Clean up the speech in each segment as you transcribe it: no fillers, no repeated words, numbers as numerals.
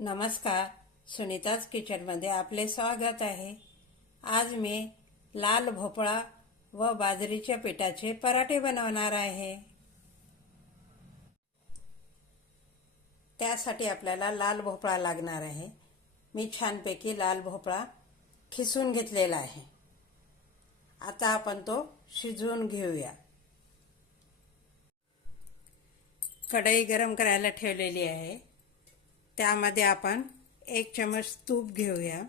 नमस्कार, सुनीताज किचनमध्ये आपले स्वागत आहे। आज मी लाल भोपळा व बाजरीच्या पिठाचे पराठे बनवणार आहे। त्यासाठी आपल्याला लाल भोपळा लागणार आहे। मी छानपैकी लाल भोपळा खिसून घेतलेला आहे। आता आपण तो शिजवून घेऊया। कढई गरम करायला ठेवलेली आहे। त्यामध्ये आपण 1 चमच तूप घेऊया।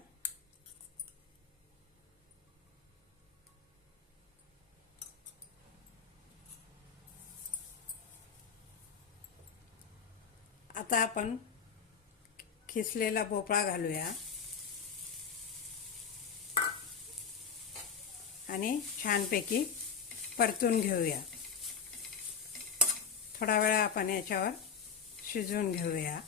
आता आपण खिसलेला भोपळा घालूया आणि छानपैकी परतून घेऊया। थोडा वेळ आपण याच्यावर शिजवून घेऊया।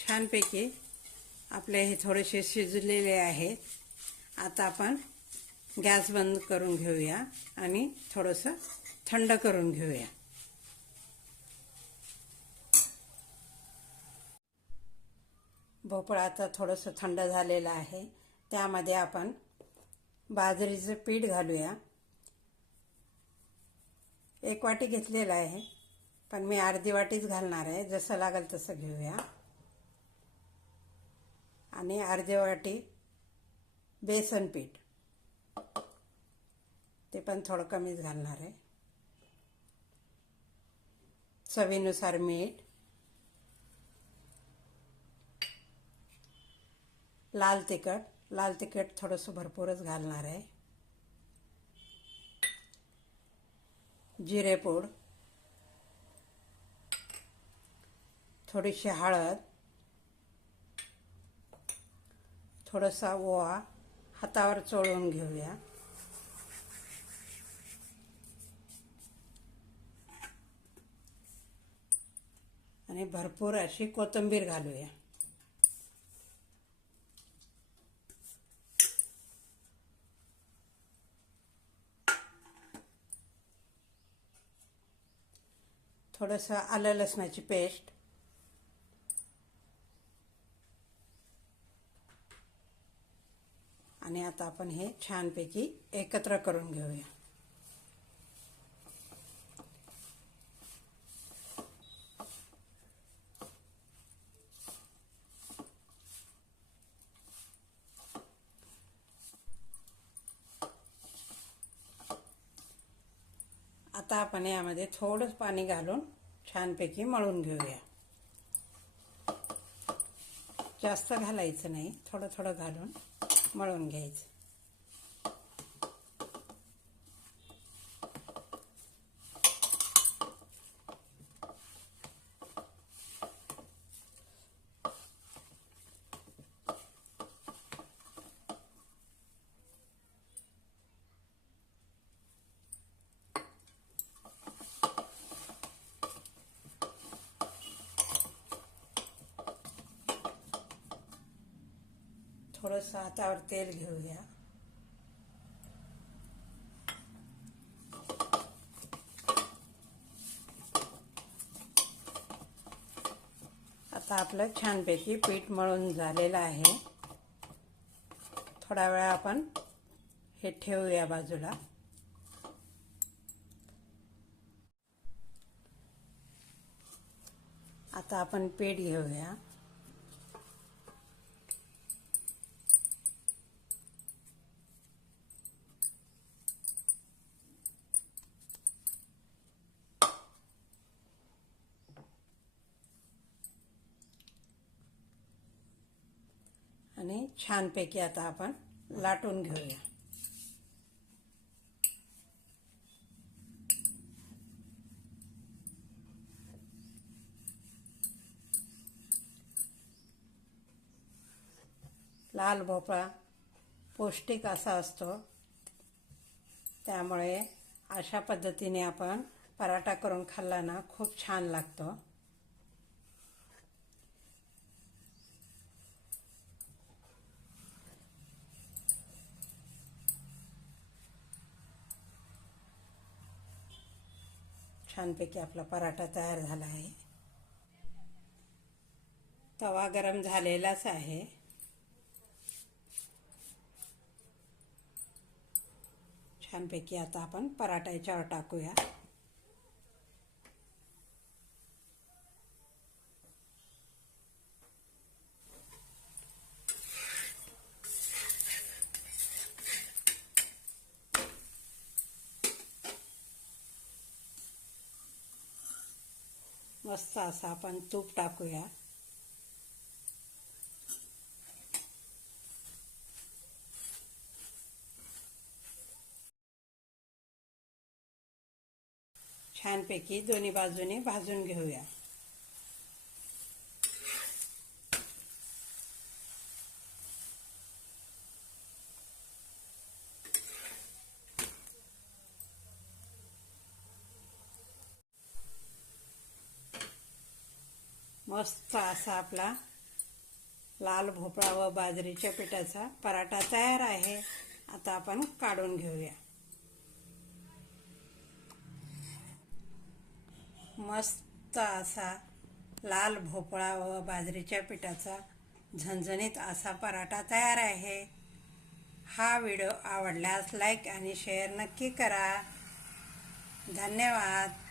छानपैकी आपले हे थोडेसे शिजलेले आहेत। आता आपण गॅस बंद करून घेऊया आणि थोडंसं थंड करून घेऊया। भोपळा आता थोडंसं थंड झालेलं आहे। त्यामध्ये आपण बाजरीचं पीठ घालूया। 1 वाटी घेतलेलं आहे, पण मी अर्धी वाटीच घालणार आहे। जसं लागेल तसं घेऊया। आणि अर्धी वाटी बेसन पीठ, ते पण थोडं कमीच घालणार आहे। चवीनुसार मीठ, लाल तिखट थोडंसं भरपूरच घालणार आहे। जिरेपूड, थोडीशी हळद, थोडासा ओवा हातावर चोळून घेऊया। आणि भरपूर अशी कोथिंबीर घालूया। थोडंसं आलं लसणाची पेस्ट, आणि आता आपण हे छानपैकी एकत्र करून घेऊया। आता आपण यामध्ये थोडं पाणी घालून छानपैकी मळून घेऊया। जास्त घालायचं नाही, थोडं थोडं घालून मळून घ्यायचं। थोडंसं हातावर तेल घेऊया। आता आपलं छानपैकी पीठ मळून झालेलं आहे। थोडा वेळ आपण हे ठेवूया बाजूला। आता आपण पीठ घेऊया। आणि छानपैकी आता आपण लाटून घेऊया। लाल भोपळा पौष्टिक असा असतो, त्यामुळे अशा पद्धतीने आपण पराठा करून खाल्ला ना खूप छान लागतो। छानपैकी आपला पराठा तयार झाला आहे. तवा गरम झालेलाच आहे. छानपैकी आता आपण पराठा याच्यावर टाकूया. मस्त असं आपण तूप टाकूया. छानपैकी दोन्ही बाजूने भाजून घेऊया. मस्त असा आपला लाल भोपळा व बाजरीच्या पिठाचा पराठा तयार आहे. आता आपण काढून घेऊया. मस्त असा लाल भोपळा व बाजरीच्या पिठाचा झणझणीत असा पराठा तयार आहे. हा व्हिडिओ आवडल्यास लाईक आणि शेअर नक्की करा. धन्यवाद.